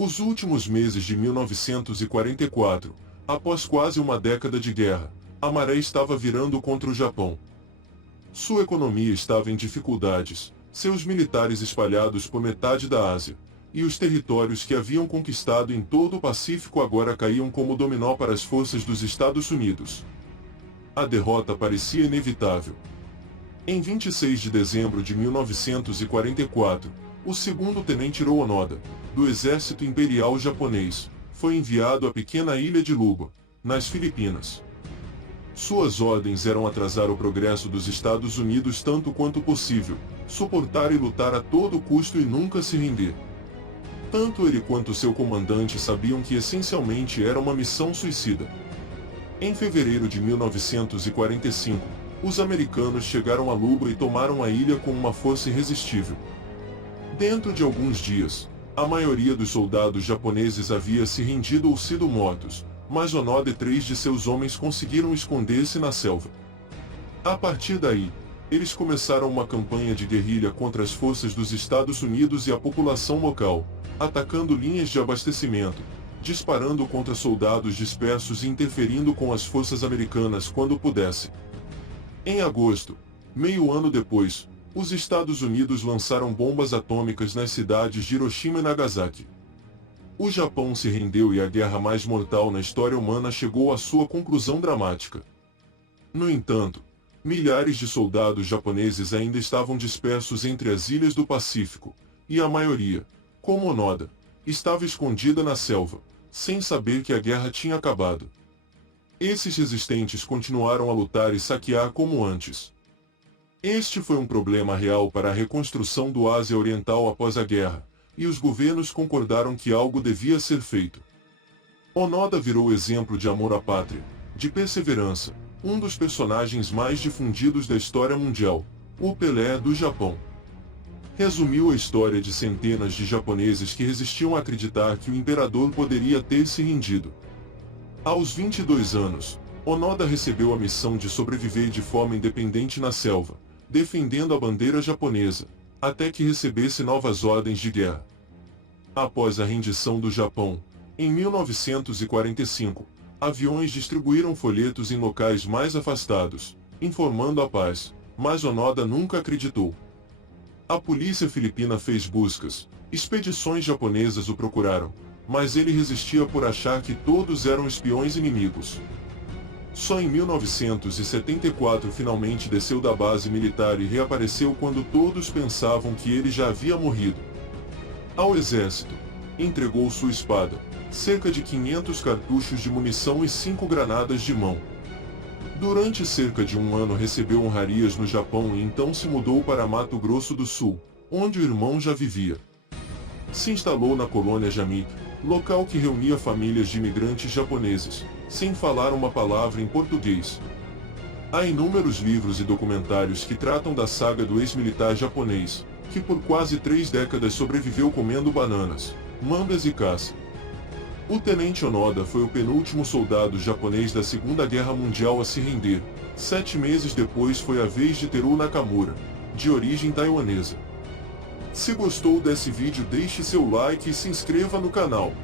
Os últimos meses de 1944, após quase uma década de guerra, a maré estava virando contra o Japão. Sua economia estava em dificuldades, seus militares espalhados por metade da Ásia, e os territórios que haviam conquistado em todo o Pacífico agora caíam como dominó para as forças dos Estados Unidos. A derrota parecia inevitável. Em 26 de dezembro de 1944, o segundo tenente Hiroo Onoda, do Exército Imperial Japonês, foi enviado à pequena ilha de Luba, nas Filipinas. Suas ordens eram atrasar o progresso dos Estados Unidos tanto quanto possível, suportar e lutar a todo custo e nunca se render. Tanto ele quanto seu comandante sabiam que essencialmente era uma missão suicida. Em fevereiro de 1945, os americanos chegaram a Luba e tomaram a ilha com uma força irresistível. Dentro de alguns dias, a maioria dos soldados japoneses havia se rendido ou sido mortos, mas Onoda e 3 de seus homens conseguiram esconder-se na selva. A partir daí, eles começaram uma campanha de guerrilha contra as forças dos Estados Unidos e a população local, atacando linhas de abastecimento, disparando contra soldados dispersos e interferindo com as forças americanas quando pudesse. Em agosto, meio ano depois, os Estados Unidos lançaram bombas atômicas nas cidades de Hiroshima e Nagasaki. O Japão se rendeu e a guerra mais mortal na história humana chegou à sua conclusão dramática. No entanto, milhares de soldados japoneses ainda estavam dispersos entre as ilhas do Pacífico, e a maioria, como Onoda, estava escondida na selva, sem saber que a guerra tinha acabado. Esses resistentes continuaram a lutar e saquear como antes. Este foi um problema real para a reconstrução do Ásia Oriental após a guerra, e os governos concordaram que algo devia ser feito. Onoda virou exemplo de amor à pátria, de perseverança, um dos personagens mais difundidos da história mundial, o Pelé do Japão. Resumiu a história de centenas de japoneses que resistiam a acreditar que o imperador poderia ter se rendido. Aos 22 anos, Onoda recebeu a missão de sobreviver de forma independente na selva, defendendo a bandeira japonesa, até que recebesse novas ordens de guerra. Após a rendição do Japão, em 1945, aviões distribuíram folhetos em locais mais afastados, informando a paz, mas Onoda nunca acreditou. A polícia filipina fez buscas, expedições japonesas o procuraram, mas ele resistia por achar que todos eram espiões inimigos. Só em 1974 finalmente desceu da base militar e reapareceu quando todos pensavam que ele já havia morrido. Ao exército, entregou sua espada, cerca de 500 cartuchos de munição e 5 granadas de mão. Durante cerca de um ano recebeu honrarias no Japão e então se mudou para Mato Grosso do Sul, onde o irmão já vivia. Se instalou na colônia Jami, local que reunia famílias de imigrantes japoneses, sem falar uma palavra em português. Há inúmeros livros e documentários que tratam da saga do ex-militar japonês, que por quase 3 décadas sobreviveu comendo bananas, mangas e caça. O tenente Onoda foi o penúltimo soldado japonês da Segunda Guerra Mundial a se render. 7 meses depois foi a vez de Teruo Nakamura, de origem taiwanesa. Se gostou desse vídeo, deixe seu like e se inscreva no canal.